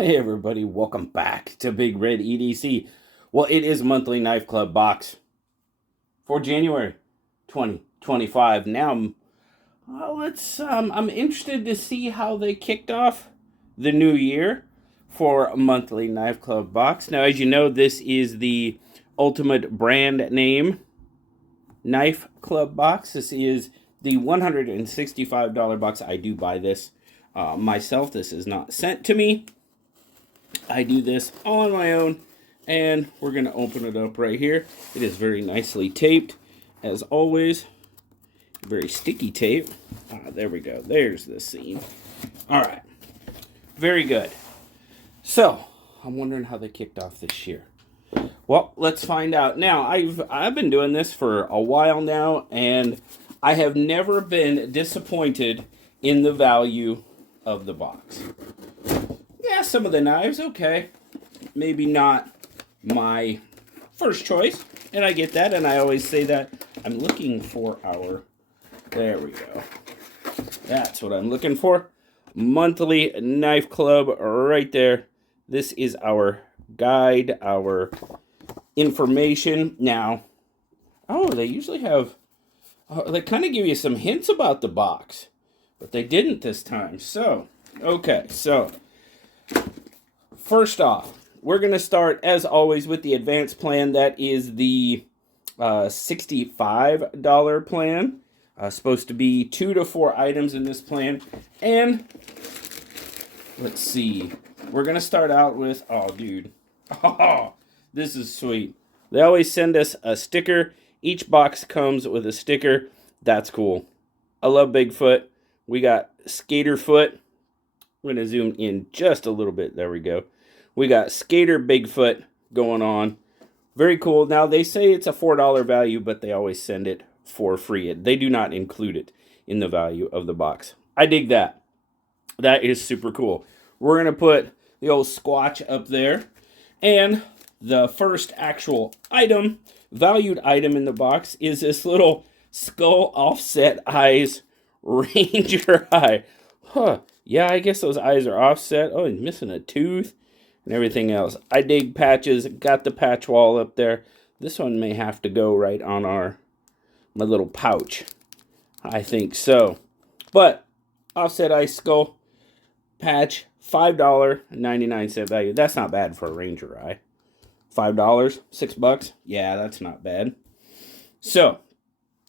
Hey everybody, welcome back to Big Red EDC. Well, it is monthly Knife Club box for January 2025. Now, I'm interested to see how they kicked off the new year for a monthly Knife Club box. Now, as you know, this is the ultimate brand name Knife Club box. This is the $165 box. I do buy this myself. This is not sent to me. I do this all on my own, and we're going to open it up right here. It is very nicely taped, as always. Very sticky tape. There we go. There's the seam. All right. Very good. So, I'm wondering how they kicked off this year. Well, let's find out. Now, I've been doing this for a while now, and I have never been disappointed in the value of the box. Yeah, some of the knives, okay. Maybe not my first choice, and I get that, and I always say that. I'm looking for our, there we go. That's what I'm looking for. Monthly Knife Club right there. This is our guide, our information. Now, they usually have, they kind of give you some hints about the box, but they didn't this time. So, okay, so first off, we're going to start, as always, with the advanced plan. That is the $65 plan. Supposed to be 2 to 4 items in this plan. And let's see. We're going to start out with, oh, dude. Oh, this is sweet. They always send us a sticker. Each box comes with a sticker. That's cool. I love Bigfoot. We got Skater Foot. I'm going to zoom in just a little bit. There we go. We got Skater Bigfoot going on. Very cool. Now, they say it's a $4 value, but they always send it for free. They do not include it in the value of the box. I dig that. That is super cool. We're going to put the old Squatch up there. And the first actual item, valued item in the box, is this little skull offset eyes Ranger eye. Huh. Yeah, I guess those eyes are offset. Oh, he's missing a tooth and everything else. I dig patches. Got the patch wall up there. This one may have to go right on my little pouch. I think so. But offset eye skull patch, $5.99 value. That's not bad for a Ranger eye. $5, $6. Yeah, that's not bad. So,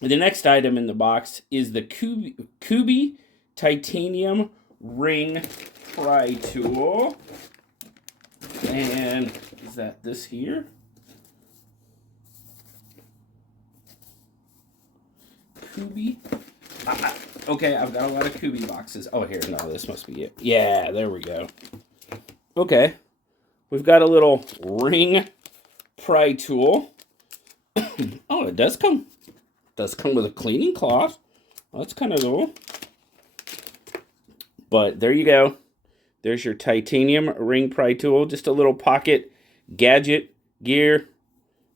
the next item in the box is the Kubi Titanium Ring Pry Tool. And is that this here? Kubi. Okay, I've got a lot of Kubi boxes. Oh, here, no, this must be it. Yeah, there we go. Okay, we've got a little ring pry tool. Oh, it does come with a cleaning cloth. Well, that's kind of cool. But there you go. There's your titanium ring pry tool. Just a little pocket gadget gear.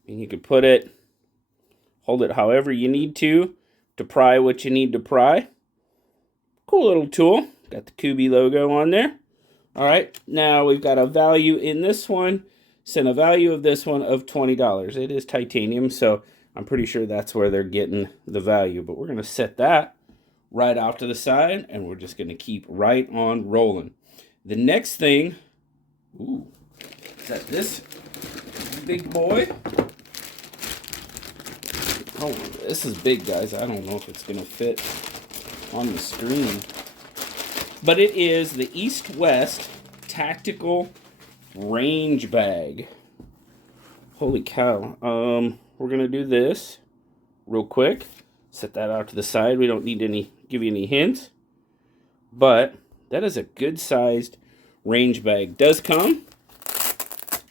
And you can put it, hold it however you need to pry what you need to pry. Cool little tool. Got the Kubi logo on there. All right. Now we've got a value in this one. Sent a value of this one of $20. It is titanium, so I'm pretty sure that's where they're getting the value. But we're going to set that right off to the side, and we're just going to keep right on rolling. The next thing, ooh, is that this big boy? Oh, this is big, guys. I don't know if it's going to fit on the screen. But it is the East-West Tactical Range Bag. Holy cow. We're going to do this real quick. Set that out to the side. We don't need give you any hints. But that is a good-sized range bag. Does come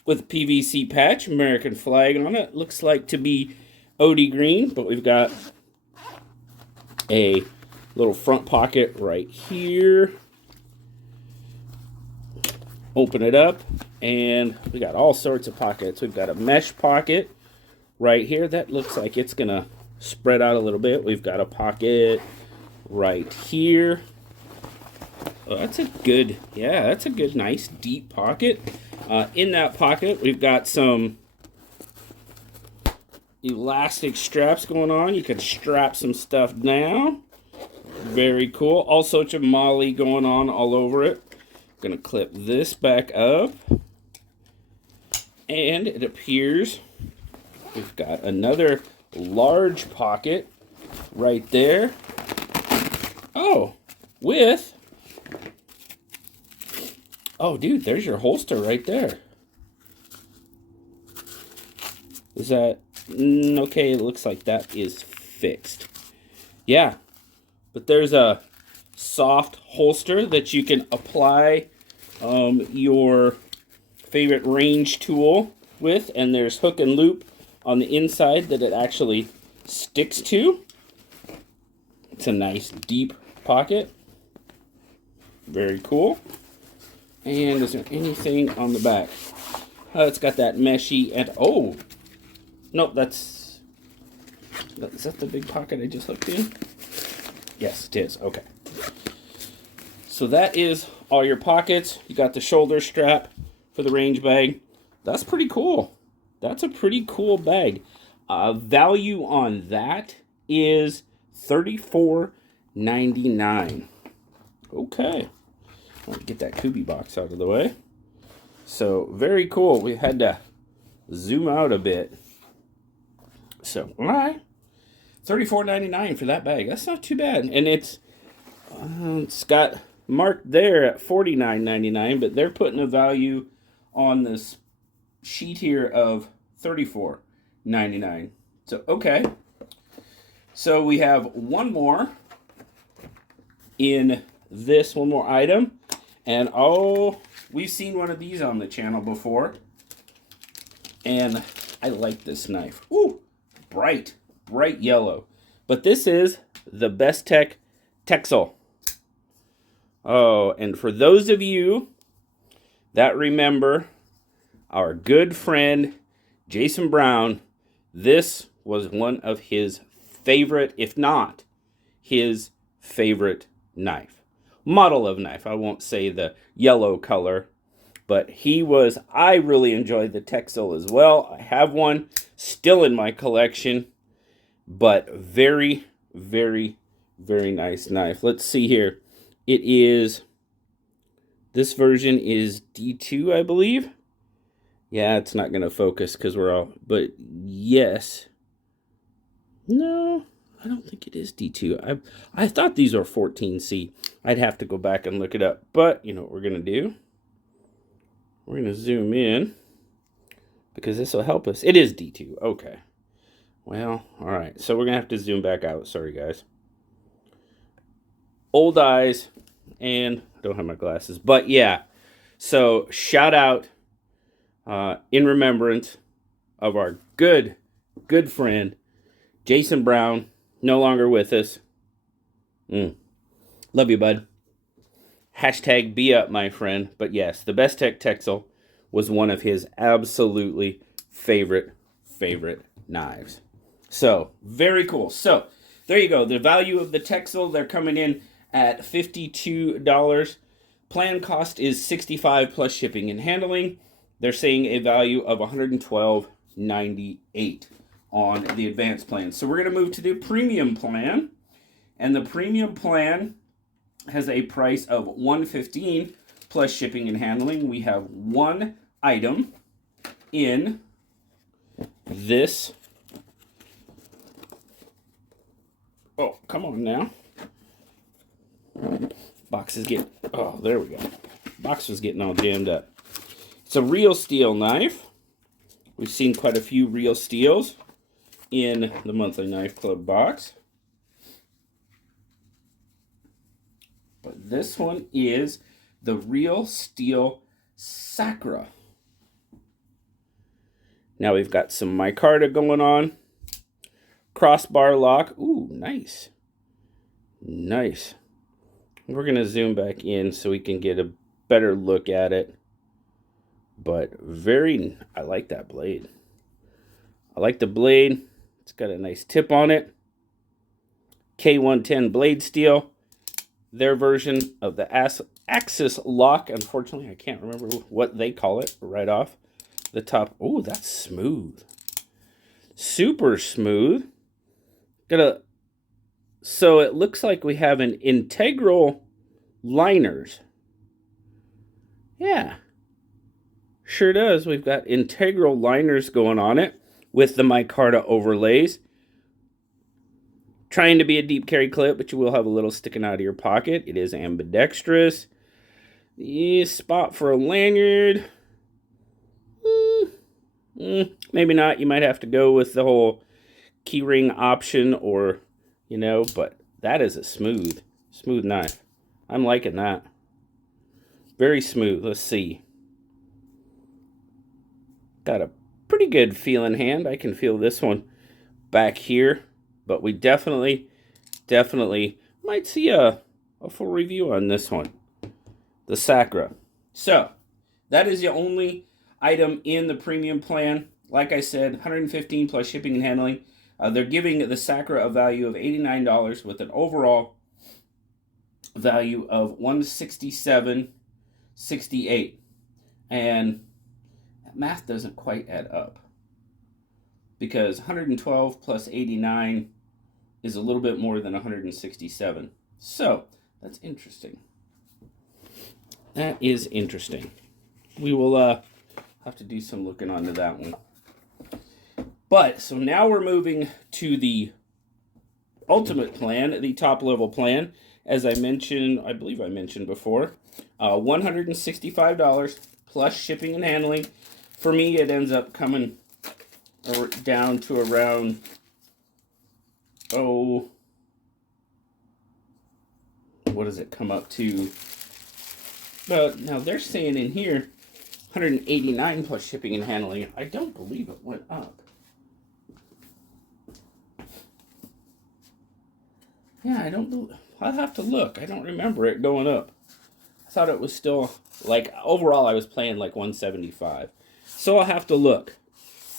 with a PVC patch, American flag on it. Looks like to be OD green, but we've got a little front pocket right here. Open it up, and we got all sorts of pockets. We've got a mesh pocket right here. That looks like it's going to spread out a little bit. We've got a pocket right here. Oh, that's a good, yeah, that's a good, nice, deep pocket. In that pocket, we've got some elastic straps going on. You can strap some stuff down. Very cool. All sorts of molly going on all over it. Gonna clip this back up. And it appears we've got another large pocket right there. Oh, with... Oh, dude, there's your holster right there. Is that... okay, it looks like that is fixed. Yeah, but there's a soft holster that you can apply your favorite range tool with, and there's hook and loop on the inside that it actually sticks to. It's a nice deep pocket. Very cool. And is there anything on the back? It's got that meshy and oh, nope, is that the big pocket I just looked in? Yes, it is. Okay. So that is all your pockets. You got the shoulder strap for the range bag. That's pretty cool. That's a pretty cool bag. Value on that is $34.99. Okay. Let me get that Kubi box out of the way. So, very cool. We had to zoom out a bit. So, all right. $34.99 for that bag. That's not too bad. And it's got marked there at $49.99, but they're putting a value on this sheet here of $34.99. So, okay. So, we have one more in this, one more item. And oh, we've seen one of these on the channel before. And I like this knife. Ooh, bright yellow. But this is the Bestech Texel. Oh, and for those of you that remember our good friend Jason Brown, this was one of his favorite, if not his favorite knife. Model of knife. I won't say the yellow color, but I really enjoyed the Texel as well. I have one still in my collection, but very, very, very nice knife. Let's see here. This version is D2, I believe. Yeah, it's not going to focus because but yes. No, I don't think it is D2. I thought these are 14C. I'd have to go back and look it up. But, you know what we're going to do? We're going to zoom in because this will help us. It is D2. Okay. Well, all right. So we're going to have to zoom back out. Sorry, guys. Old eyes, and I don't have my glasses. But, yeah. So, shout out in remembrance of our good friend, Jason Brown, no longer with us. Love you, bud. Hashtag be up, my friend. But yes, the Bestech Texel was one of his absolutely favorite knives. So, very cool. So, there you go. The value of the Texel, they're coming in at $52. Plan cost is $65 plus shipping and handling. They're saying a value of $112.98 on the advanced plan. So, we're going to move to the premium plan. And the premium plan has a price of $115 plus shipping and handling. We have one item in this. Oh, come on now. Box is getting, oh, there we go. Box was getting all jammed up. It's a real steel knife. We've seen quite a few real steels in the monthly knife club box. But this one is the Real Steel Sacra. Now we've got some micarta going on. Crossbar lock. Ooh, nice. Nice. We're going to zoom back in so we can get a better look at it. But I like that blade. I like the blade. It's got a nice tip on it. K110 blade steel. Their version of the axis lock. Unfortunately, I can't remember what they call it right off the top. Oh, that's smooth. Super smooth. So it looks like we have an integral liners. Yeah, sure does. We've got integral liners going on it with the micarta overlays. Trying to be a deep carry clip, but you will have a little sticking out of your pocket. It is ambidextrous. The spot for a lanyard. Maybe not. You might have to go with the whole keyring option, or, you know, but that is a smooth knife. I'm liking that. Very smooth. Let's see. Got a pretty good feeling hand. I can feel this one back here, but we definitely might see a full review on this one. The Sacra. So, that is the only item in the premium plan. Like I said, $115 plus shipping and handling. They're giving the Sacra a value of $89 with an overall value of $167.68. And that math doesn't quite add up, because 112 plus 89 is a little bit more than 167. So, that's interesting. That is interesting. We will have to do some looking onto that one. But, so now we're moving to the ultimate plan, the top level plan. As I mentioned, I believe I mentioned before, $165 plus shipping and handling. For me, it ends up coming down to around, what does it come up to? But now they're saying in here, $189 plus shipping and handling. I don't believe it went up. Yeah, I'll have to look. I don't remember it going up. I thought it was still, like, overall I was paying like $175. So I'll have to look.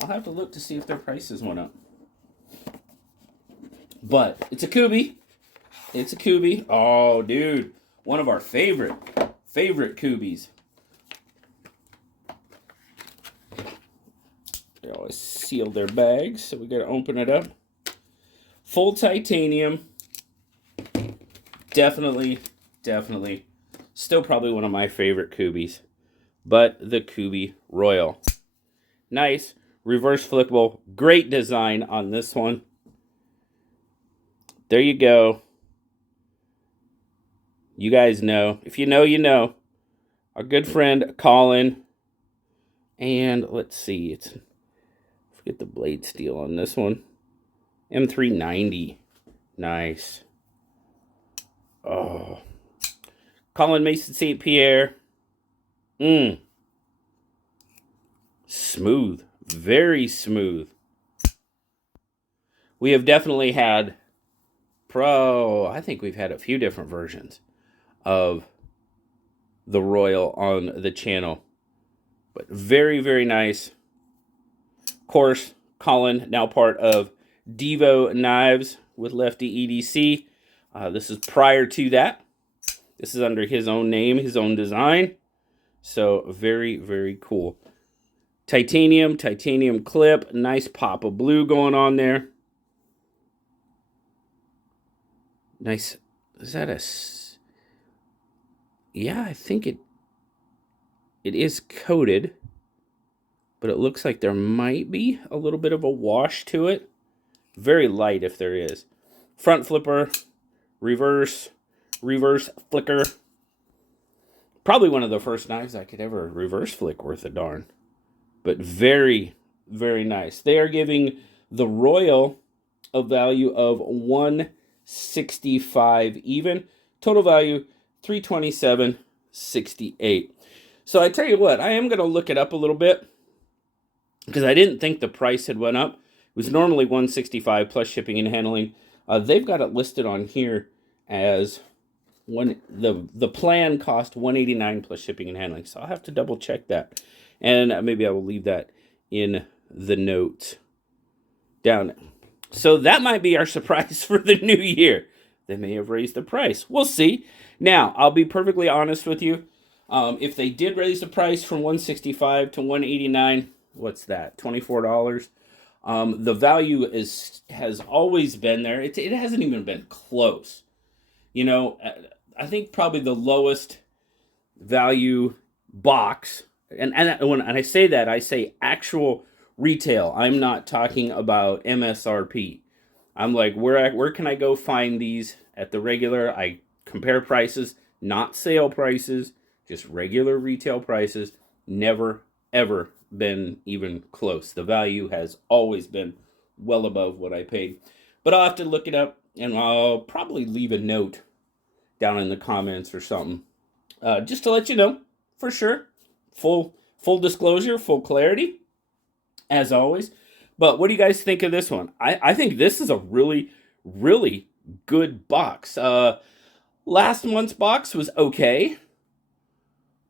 I'll have to look to see if their prices went up. But it's a Kubi. It's a Kubi. Oh, dude. One of our favorite Kubis. They always seal their bags, so we got to open it up. Full titanium. Definitely. Still probably one of my favorite Kubis. But the Kubi Royal. Nice. Reverse flippable. Great design on this one. There you go. You guys know. If you know, you know. Our good friend Colin. And let's see. Forget the blade steel on this one. M390. Nice. Oh. Colin Mason St. Pierre. Smooth. Very smooth. We have definitely had I think we've had a few different versions of the Royal on the channel. But very, very nice. Of course, Colin, now part of Devo Knives with Lefty EDC. This is prior to that. This is under his own name, his own design. So, very, very cool. Titanium clip. Nice pop of blue going on there. Nice. Is that a... Yeah, I think it is coated. But it looks like there might be a little bit of a wash to it. Very light if there is. Front flipper. Reverse flicker. Probably one of the first knives I could ever reverse flick worth a darn. But very, very nice. They are giving the Royal a value of $165 even. Total value $327.68. So I tell you what, I am going to look it up a little bit, because I didn't think the price had went up. It was normally $165 plus shipping and handling. They've got it listed on here as the plan cost $189 plus shipping and handling. So I'll have to double check that. And maybe I will leave that in the notes down. So that might be our surprise for the new year. They may have raised the price. We'll see. Now, I'll be perfectly honest with you. If they did raise the price from $165 to $189, what's that? $24. The value has always been there. It hasn't even been close. You know, I think probably the lowest value box, and when I say that, I say actual retail. I'm not talking about MSRP. I'm like, where can I go find these at the regular? I compare prices, not sale prices, just regular retail prices. Never, ever been even close. The value has always been well above what I paid. But I'll have to look it up, and I'll probably leave a note down in the comments or something. Just to let you know, for sure. Full disclosure, full clarity, as always. But what do you guys think of this one? I think this is a really, really good box. Last month's box was okay,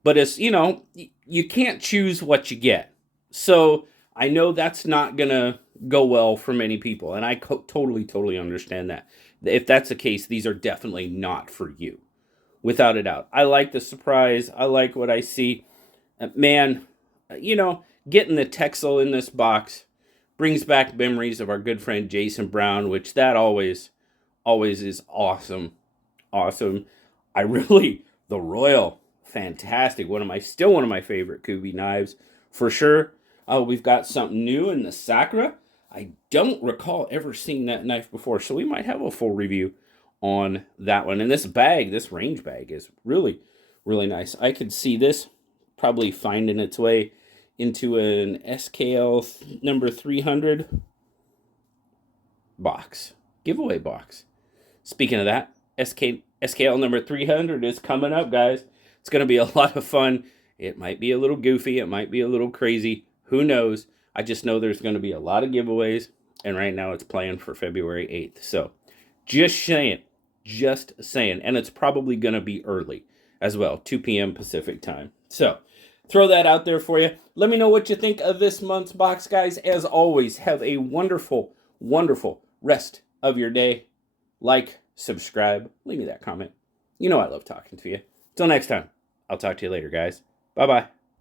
but it's, you can't choose what you get. So I know that's not going to go well for many people, and I totally understand that. If that's the case, these are definitely not for you, without a doubt. I like the surprise. I like what I see. Man, getting the Texel in this box brings back memories of our good friend Jason Brown, which that always is awesome. The Royal, fantastic. Still one of my favorite Kubi knives, for sure. We've got something new in the Sakura. I don't recall ever seeing that knife before, so we might have a full review on that one. And this range bag, is really, really nice. I could see this probably finding its way into an SKL number 300 box, giveaway box. Speaking of that, SKL number 300 is coming up, guys. It's going to be a lot of fun. It might be a little goofy. It might be a little crazy. Who knows? I just know there's going to be a lot of giveaways, and right now it's planned for February 8th. So just saying. And it's probably going to be early as well, 2 p.m. Pacific time. So throw that out there for you. Let me know what you think of this month's box, guys. As always, have a wonderful, wonderful rest of your day. Like, subscribe, leave me that comment. You know I love talking to you. Till next time, I'll talk to you later, guys. Bye-bye.